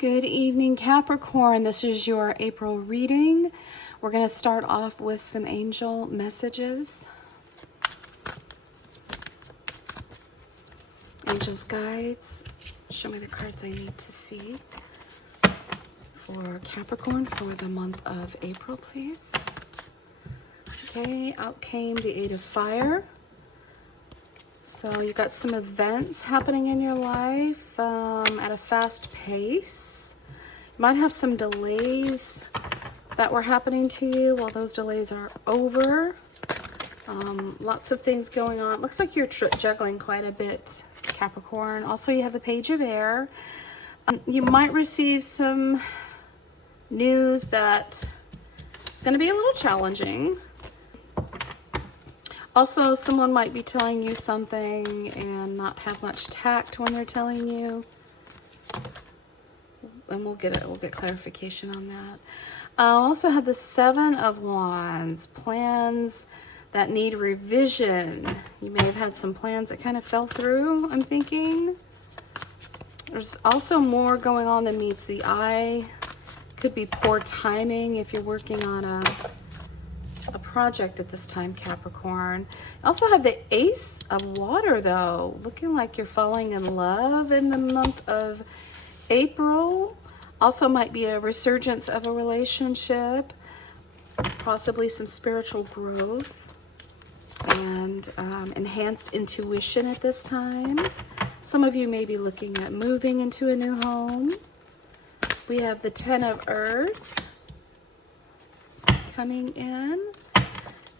Good evening, Capricorn. This is your April reading. We're going to start off with some angel messages. Angels, guides, show me the cards I need to see for Capricorn for the month of April, please. Okay, out came the Eight of Fire. So you've got some events happening in your life at a fast pace. You might have some delays that were happening to you. Well, those delays are over. Lots of things going on. Looks like you're juggling quite a bit, Capricorn. Also, you have the Page of Air. You might receive some news that it's going to be a little challenging. Also, someone might be telling you something and not have much tact when they're telling you. And we'll get clarification on that. I also have the Seven of Wands, plans that need revision. You may have had some plans that kind of fell through, I'm thinking. There's also more going on than meets the eye. Could be poor timing if you're working on a project at this time, Capricorn. I also have the Ace of Water, though, looking like you're falling in love in the month of April. Also might be a resurgence of a relationship, possibly some spiritual growth and enhanced intuition at this time. Some of you may be looking at moving into a new home. We have the Ten of Earth coming in.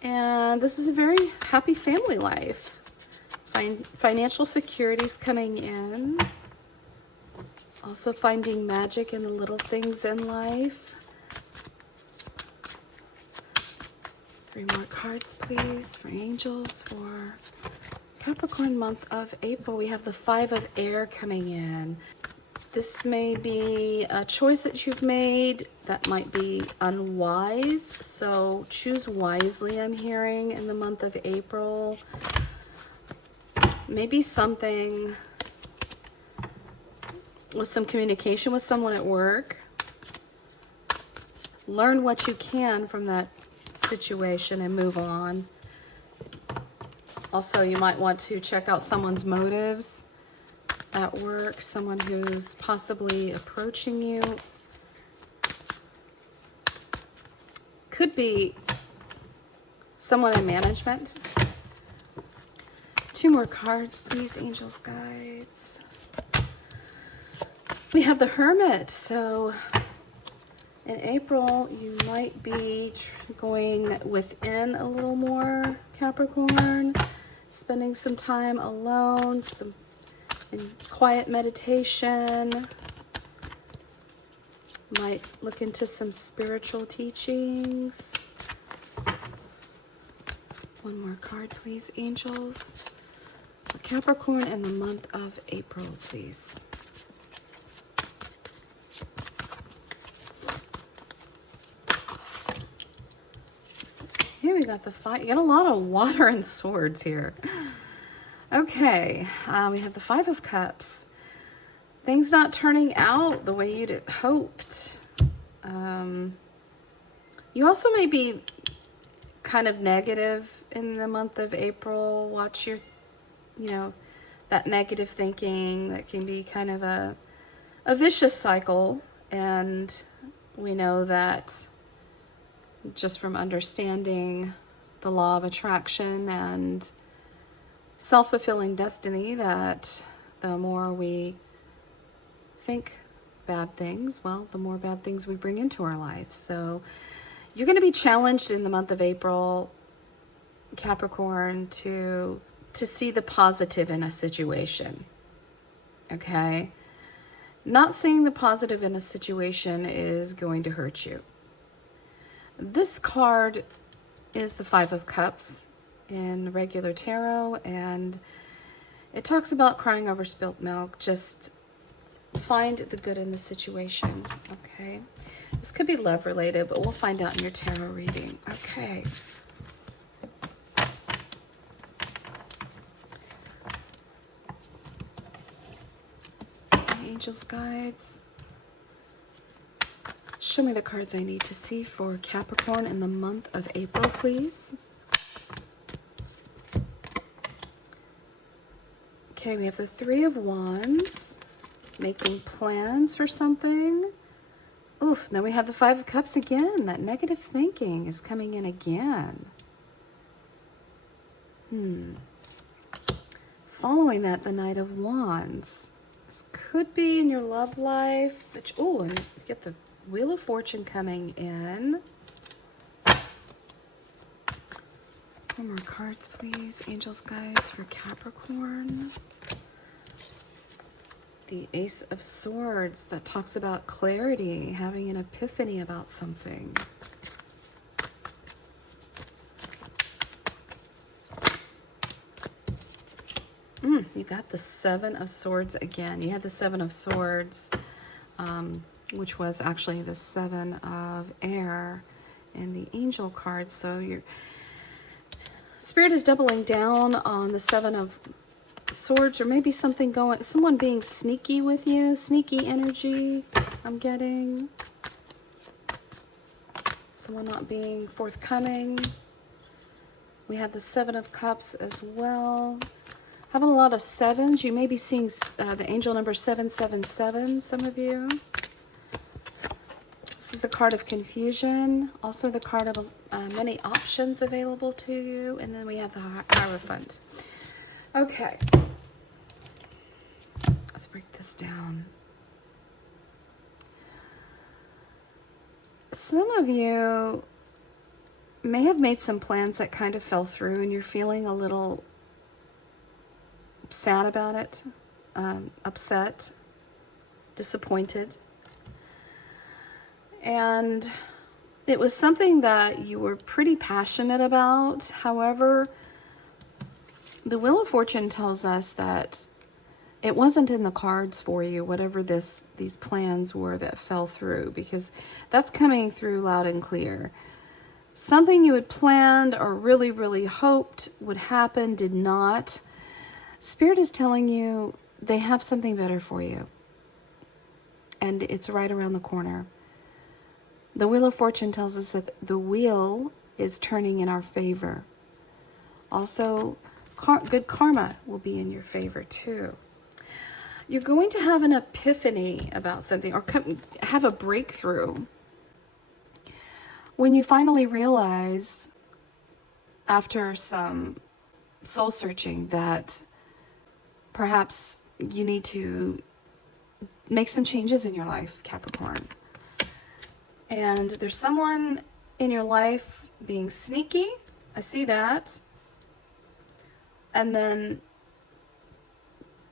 And this is a very happy family life. Financial security is coming in. Also finding magic in the little things in life. 3 more cards, please, for angels for Capricorn month of April. We have the Five of Air coming in. This may be a choice that you've made that might be unwise, so choose wisely, I'm hearing, in the month of April. Maybe something with some communication with someone at work. Learn what you can from that situation and move on. Also, you might want to check out someone's motives at work, someone who's possibly approaching you. Could be someone in management. 2 more cards, please, angels, guides. We have the Hermit. So in April, you might be going within a little more, Capricorn, spending some time alone, some in quiet meditation. Might look into some spiritual teachings. 1 more card, please, angels. For Capricorn in the month of April, please. Here we got the five. You got a lot of water and swords here. Okay, we have the Five of Cups. Things not turning out the way you'd hoped. You also may be kind of negative in the month of April. Watch your, that negative thinking. That can be kind of a vicious cycle. And we know that just from understanding the law of attraction and self-fulfilling destiny, that the more we think bad things, well, the more bad things we bring into our life. So you're going to be challenged in the month of April, Capricorn, to see the positive in a situation. Okay? Not seeing the positive in a situation is going to hurt you. This card is the Five of Cups in regular tarot, and it talks about crying over spilt milk. Just find the good in the situation, okay? This could be love related, but we'll find out in your tarot reading. Okay. Angels, guides. Show me the cards I need to see for Capricorn in the month of April, please. Okay, we have the Three of Wands, making plans for something. Oof, then we have the Five of Cups again. That negative thinking is coming in again. Following that, the Knight of Wands. This could be in your love life. Oh, and you get the Wheel of Fortune coming in. One more cards, please. Angels, guides for Capricorn. The Ace of Swords that talks about clarity, having an epiphany about something. You got the Seven of Swords again. You had the Seven of Swords, which was actually the Seven of Air in the Angel card. So your Spirit is doubling down on the Seven of Swords, or maybe someone being sneaky with you. Sneaky energy, I'm getting. Someone not being forthcoming. We have the Seven of Cups as well. Having a lot of sevens. You may be seeing the angel number 777, some of you. This is the card of confusion. Also the card of many options available to you. And then we have the Hierophant. Okay. Let's break this down. Some of you may have made some plans that kind of fell through and you're feeling a little sad about it, upset, disappointed. And it was something that you were pretty passionate about. However, the Wheel of Fortune tells us that it wasn't in the cards for you, whatever these plans were that fell through, because that's coming through loud and clear. Something you had planned or really, really hoped would happen did not. Spirit is telling you they have something better for you. And it's right around the corner. The Wheel of Fortune tells us that the wheel is turning in our favor. Also, good karma will be in your favor too. You're going to have an epiphany about something, or have a breakthrough when you finally realize, after some soul searching, that perhaps you need to make some changes in your life, Capricorn. And there's someone in your life being sneaky. I see that. And then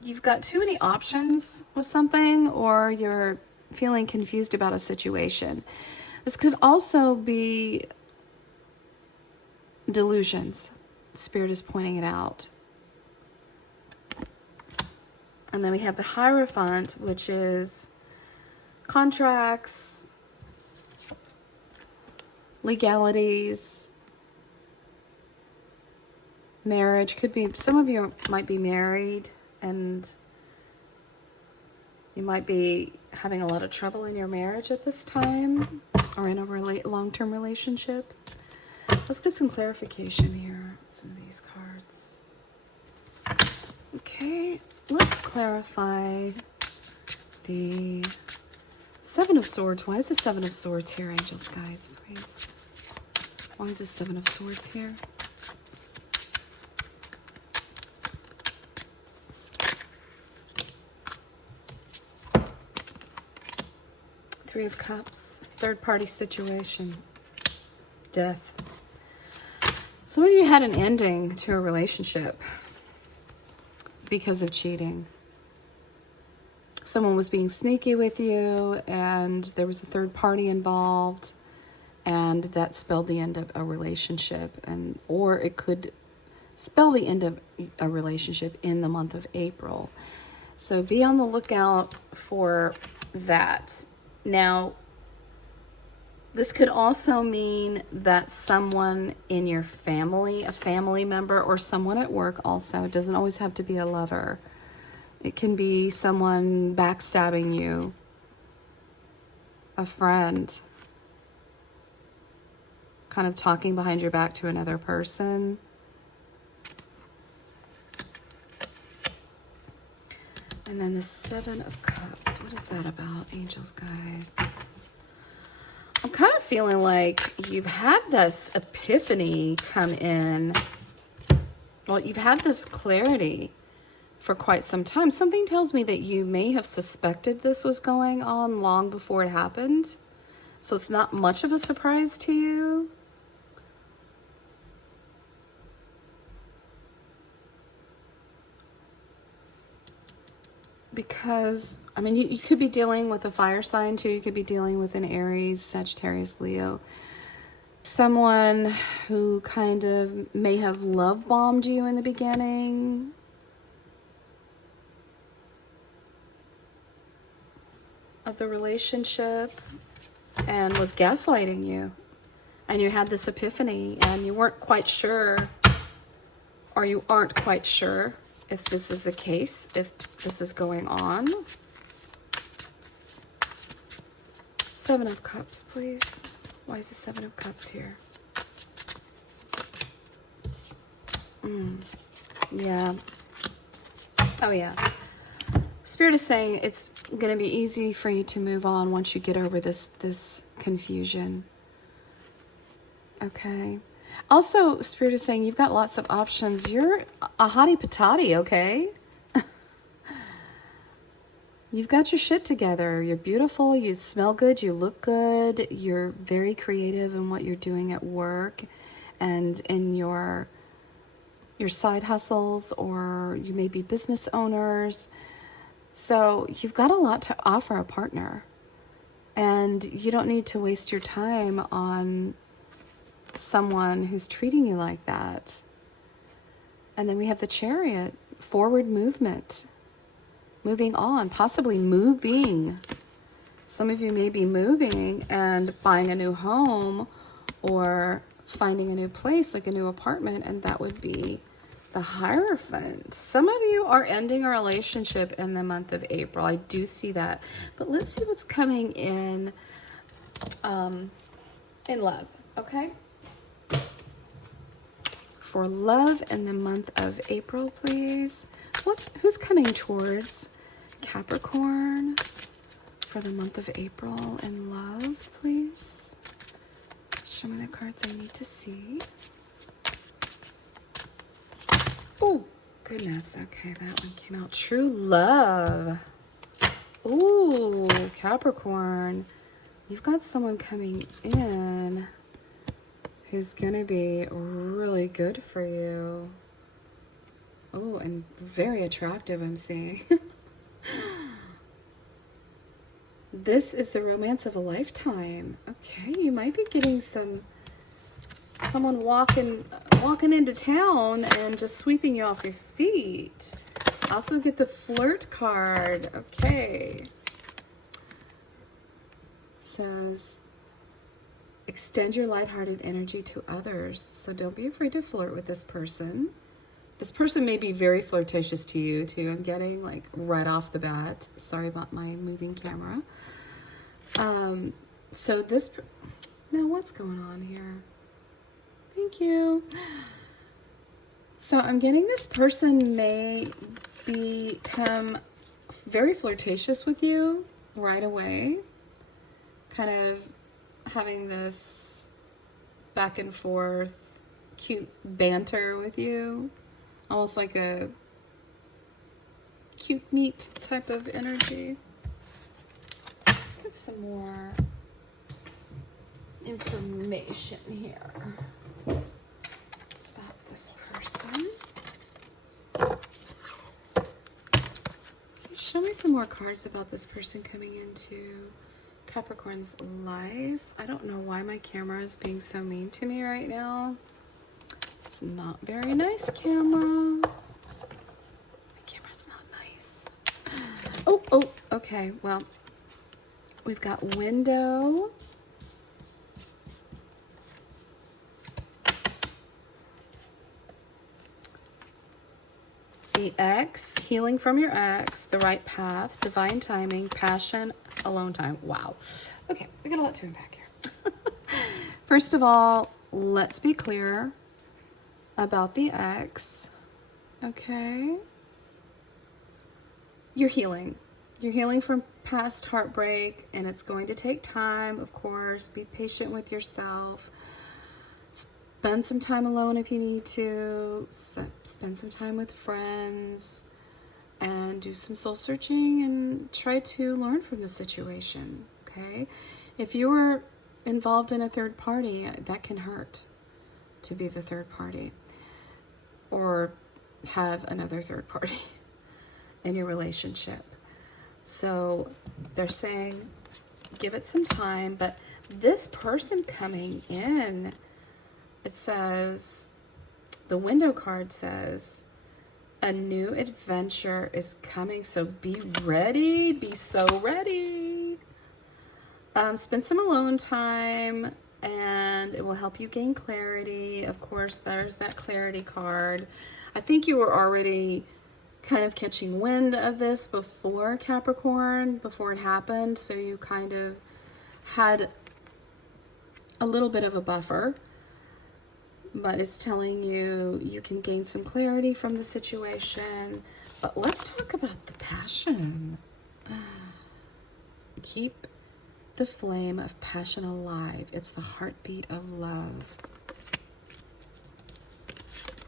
you've got too many options with something, or you're feeling confused about a situation. This could also be delusions. Spirit is pointing it out. And then we have the Hierophant, which is contracts, legalities, marriage. Could be, some of you might be married and you might be having a lot of trouble in your marriage at this time, or in a long-term relationship. Let's get some clarification here on some of these cards. Okay, let's clarify the Seven of Swords. Why is the Seven of Swords here, angels, guides, please? Why is the Seven of Swords here? Three of Cups, third-party situation, death. Some of you had an ending to a relationship because of cheating. Someone was being sneaky with you and there was a third party involved, and that spelled the end of a relationship, or it could spell the end of a relationship in the month of April. So be on the lookout for that. Now, this could also mean that someone in your family, a family member, or someone at work also, it doesn't always have to be a lover. It can be someone backstabbing you. a friend kind of talking behind your back to another person. And then the Seven of Cups. What is that about, angels, guides? I'm kind of feeling like you've had this epiphany come in. Well, you've had this clarity for quite some time. Something tells me that you may have suspected this was going on long before it happened. So it's not much of a surprise to you. Because, I mean, you could be dealing with a fire sign too. You could be dealing with an Aries, Sagittarius, Leo. Someone who kind of may have love bombed you in the beginning. Of the relationship and was gaslighting you. And you had this epiphany and you weren't quite sure, or you aren't quite sure if this is the case, if this is going on. Seven of Cups, please. Why is the Seven of Cups here? Yeah. Oh, yeah. Spirit is saying it's going to be easy for you to move on once you get over this confusion. Okay. Also, Spirit is saying you've got lots of options. You're a hottie patati, okay? You've got your shit together. You're beautiful. You smell good. You look good. You're very creative in what you're doing at work and in your side hustles, or you may be business owners. So you've got a lot to offer a partner. And you don't need to waste your time on someone who's treating you like that. And then we have the Chariot, forward movement, moving on, possibly moving. Some of you may be moving and buying a new home or finding a new place, like a new apartment, and that would be the Hierophant. Some of you are ending a relationship in the month of April. I do see that. But let's see what's coming in love, okay? For love in the month of April, please. Who's coming towards Capricorn for the month of April in love, please? Show me the cards I need to see. Oh, goodness. Okay, that one came out. True love. Ooh, Capricorn. You've got someone coming in who's going to be really good for you. Oh, and very attractive, I'm seeing. This is the romance of a lifetime. Okay, you might be getting someone walking into town and just sweeping you off your feet. Also get the flirt card. Okay. Says, extend your lighthearted energy to others. So don't be afraid to flirt with this person. This person may be very flirtatious to you too. I'm getting like right off the bat. Sorry about my moving camera. So this, now what's going on here? Thank you. So I'm getting this person may become very flirtatious with you right away. Kind of having this back and forth cute banter with you. Almost like a cute meat type of energy. Let's get some more information here about this person. Show me some more cards about this person coming into Capricorn's life. I don't know why my camera is being so mean to me right now. It's not very nice, camera. My camera's not nice. Oh, okay. Well, we've got window. The ex, healing from your ex, the right path, divine timing, passion, alone time. Wow. Okay, we got a lot to unpack here. First of all, let's be clear about the ex. Okay. You're healing. You're healing from past heartbreak, and it's going to take time, of course. Be patient with yourself. Spend some time alone if you need to. Spend some time with friends and do some soul searching and try to learn from the situation, okay? If you were involved in a third party, that can hurt to be the third party or have another third party in your relationship. So they're saying give it some time, but this person coming in, it says, the window card says, a new adventure is coming, so be ready. Be so ready. Spend some alone time, and it will help you gain clarity. Of course, there's that clarity card. I think you were already kind of catching wind of this before Capricorn, before it happened, so you kind of had a little bit of a buffer. But it's telling you you can gain some clarity from the situation. But let's talk about the passion. Keep the flame of passion alive. It's the heartbeat of love.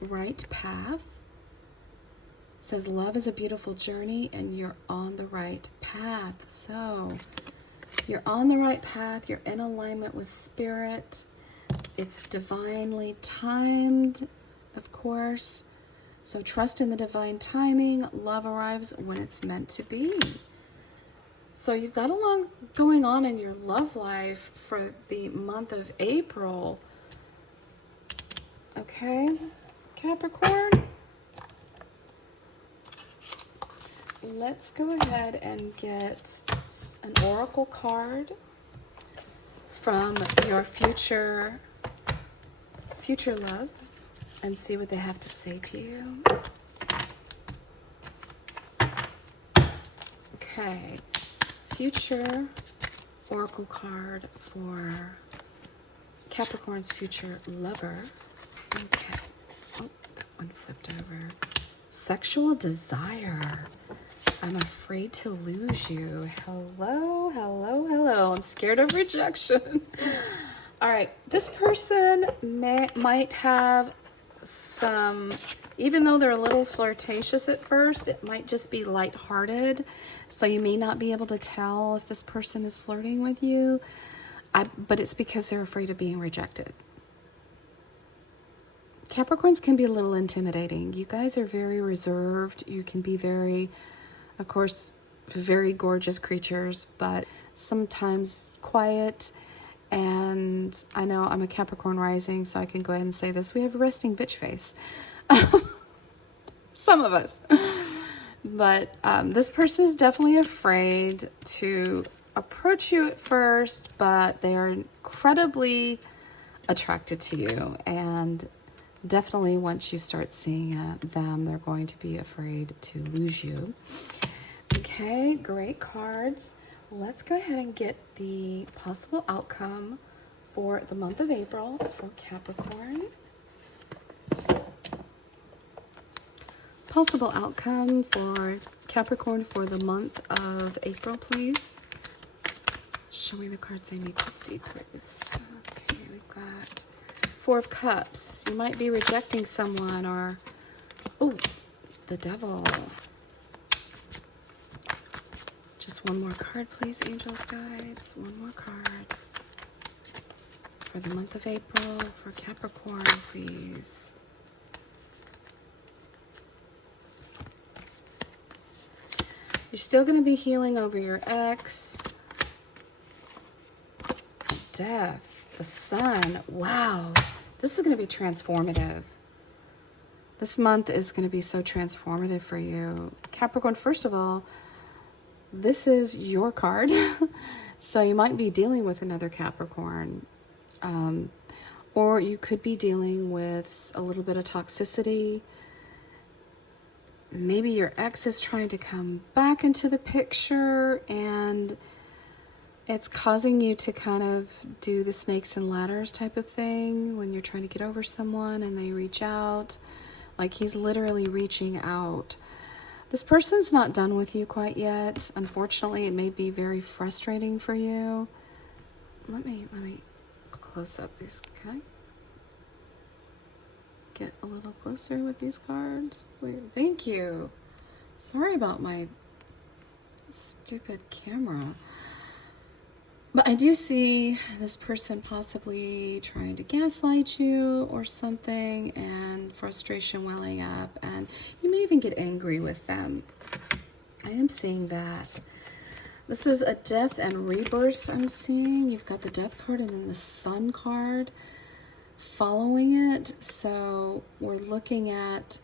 Right path says love is a beautiful journey and you're on the right path. So you're on the right path. You're in alignment with spirit. It's divinely timed, of course. So trust in the divine timing. Love arrives when it's meant to be. So you've got a lot going on in your love life for the month of April. Okay, Capricorn. Let's go ahead and get an oracle card from your future love and see what they have to say to you. Okay, future oracle card for Capricorn's future lover. Okay, oh, that one flipped over. Sexual desire. I'm afraid to lose you. Hello, hello, hello. I'm scared of rejection. All right, this person might have some, even though they're a little flirtatious at first, it might just be lighthearted. So you may not be able to tell if this person is flirting with you, but it's because they're afraid of being rejected. Capricorns can be a little intimidating. You guys are very reserved. You can be very, of course, very gorgeous creatures, but sometimes quiet. And I know I'm a Capricorn rising, so I can go ahead and say this. We have a resting bitch face. Some of us. But this person is definitely afraid to approach you at first, but they are incredibly attracted to you. And definitely once you start seeing them, they're going to be afraid to lose you. Okay, great cards. Let's go ahead and get the possible outcome for the month of April for Capricorn. Possible outcome for Capricorn for the month of April, please. Show me the cards I need to see, please. Okay, we've got Four of Cups. You might be rejecting someone, or, oh, the Devil. Just one more card, please, angels, guides. One more card for the month of April for Capricorn, please. You're still going to be healing over your ex. Death, the Sun. Wow, this is going to be transformative. This month is going to be so transformative for you. Capricorn, first of all, this is your card. So you might be dealing with another Capricorn. Or you could be dealing with a little bit of toxicity. Maybe your ex is trying to come back into the picture, and It's causing you to kind of do the snakes and ladders type of thing when you're trying to get over someone and they reach out. Like he's literally reaching out. This person's not done with you quite yet. Unfortunately, it may be very frustrating for you. Let me close up these. Can I get a little closer with these cards, please? Thank you. Sorry about my stupid camera. But I do see this person possibly trying to gaslight you or something, and frustration welling up, and you may even get angry with them. I am seeing that. This is a death and rebirth I'm seeing. You've got the death card and then the sun card following it. So we're looking at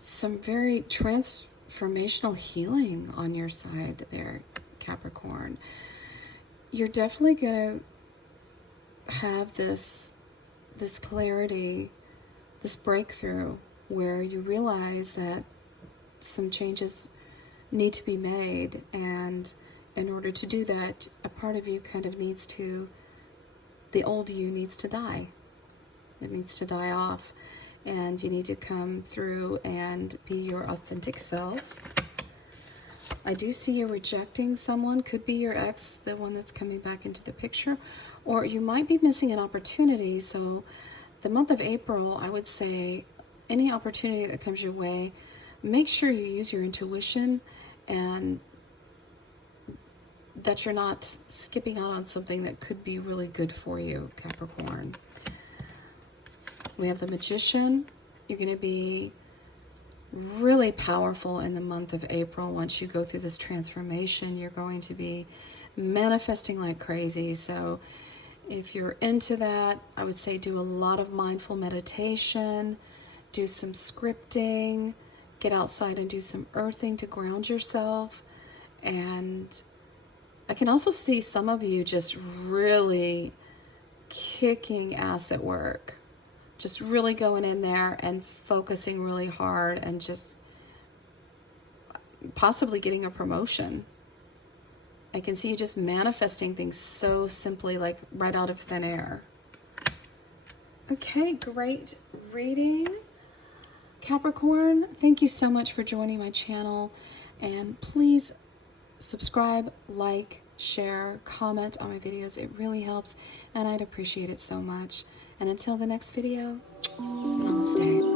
some very transformational healing on your side there, Capricorn. You're definitely going to have this clarity, this breakthrough, where you realize that some changes need to be made, and in order to do that, a part of you kind of needs to, the old you needs to die. It needs to die off, and you need to come through and be your authentic self. I do see you rejecting someone. Could be your ex, the one that's coming back into the picture, or you might be missing an opportunity. So the month of April, I would say any opportunity that comes your way, make sure you use your intuition and that you're not skipping out on something that could be really good for you, Capricorn. We have the Magician. You're going to be really powerful in the month of April. Once you go through this transformation, you're going to be manifesting like crazy. So if you're into that, I would say do a lot of mindful meditation, do some scripting, get outside and do some earthing to ground yourself. And I can also see some of you just really kicking ass at work. Just really going in there and focusing really hard and just possibly getting a promotion. I can see you just manifesting things so simply, like right out of thin air. Okay, great reading, Capricorn. Thank you so much for joining my channel. And please subscribe, like, share, comment on my videos. It really helps, and I'd appreciate it so much. And until the next video, namaste.